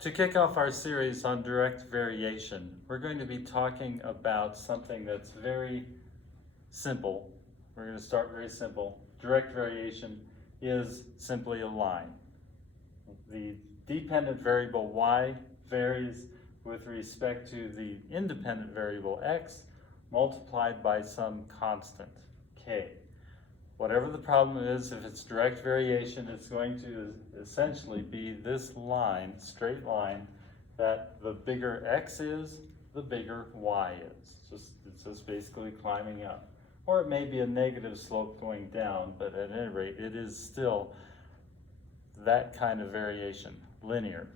To kick off our series on direct variation, we're going to be talking about something that's very simple. We're going to start very simple. Direct variation is simply a line. The dependent variable y varies with respect to the independent variable x multiplied by some constant, k. Whatever the problem is, if it's direct variation, it's going to essentially be this line, straight line, that the bigger x is, the bigger y is. It's just basically climbing up. Or it may be a negative slope going down, but at any rate, it is still that kind of variation, linear.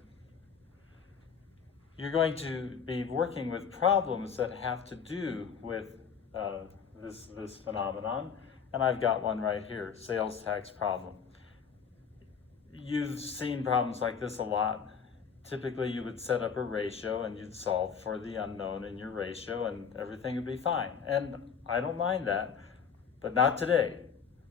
You're going to be working with problems that have to do with this phenomenon. And I've got one right here, sales tax problem. You've seen problems like this a lot. Typically you would set up a ratio and you'd solve for the unknown in your ratio and everything would be fine. And I don't mind that, but not today.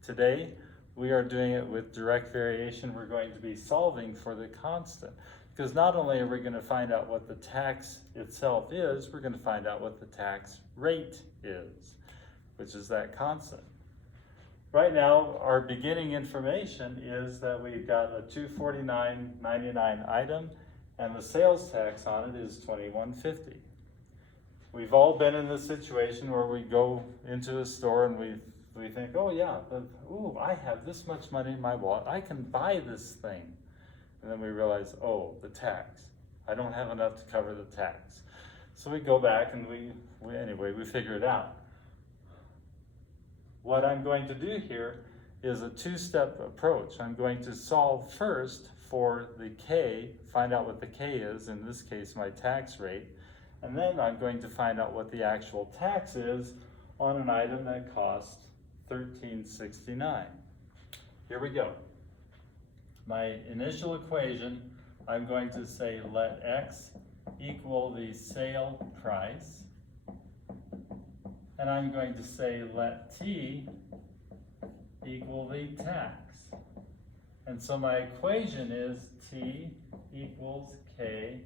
Today we are doing it with direct variation. We're going to be solving for the constant. Because not only are we going to find out what the tax itself is, we're going to find out what the tax rate is, which is that constant. Right now, our beginning information is that we've got a $249.99 item, and the sales tax on it is $21.50. We've all been in this situation where we go into a store and we think, oh yeah, I have this much money in my wallet, I can buy this thing. And then we realize, oh, the tax. I don't have enough to cover the tax. So we go back and we figure it out. What I'm going to do here is a two-step approach. I'm going to solve first for the k, find out what the k is, in this case my tax rate, and then I'm going to find out what the actual tax is on an item that costs $13.69. Here we go. My initial equation, I'm going to say let x equal the sale price. And I'm going to say let t equal the tax. And so my equation is t equals kx.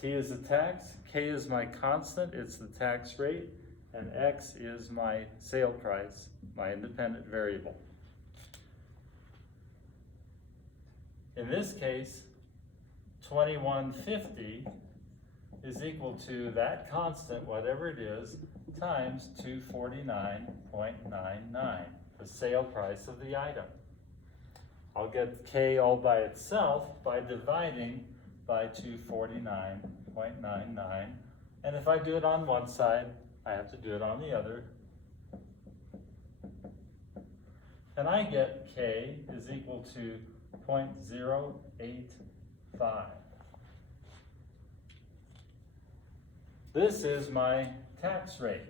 T is the tax, k is my constant, it's the tax rate, and x is my sale price, my independent variable. In this case, $21.50 is equal to that constant, whatever it is, times 249.99, the sale price of the item. I'll get k all by itself by dividing by 249.99, and if I do it on one side, I have to do it on the other. And I get k is equal to 0.085. This is my tax rate.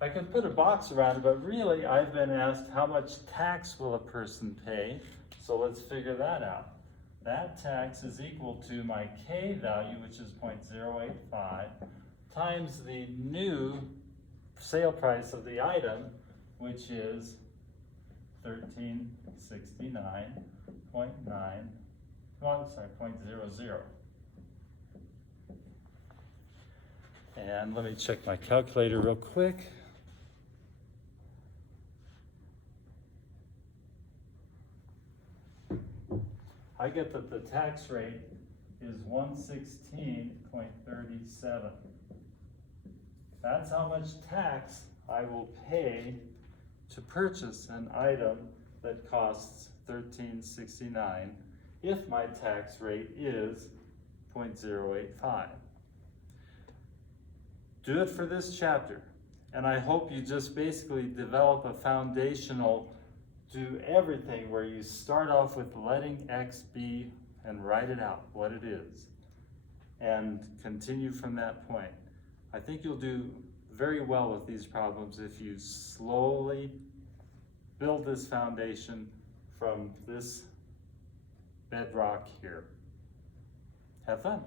I could put a box around it, but really I've been asked how much tax will a person pay, so let's figure that out. That tax is equal to my k value, which is 0.085, times the new sale price of the item, which is $1369.00. And let me check my calculator real quick. I get that the tax rate is 116.37. That's how much tax I will pay to purchase an item that costs $13.69 if my tax rate is 0.085. Do it for this chapter, and I hope you just basically develop a foundational do everything where you start off with letting x be and write it out, what it is, and continue from that point. I think you'll do very well with these problems if you slowly build this foundation from this bedrock here. Have fun.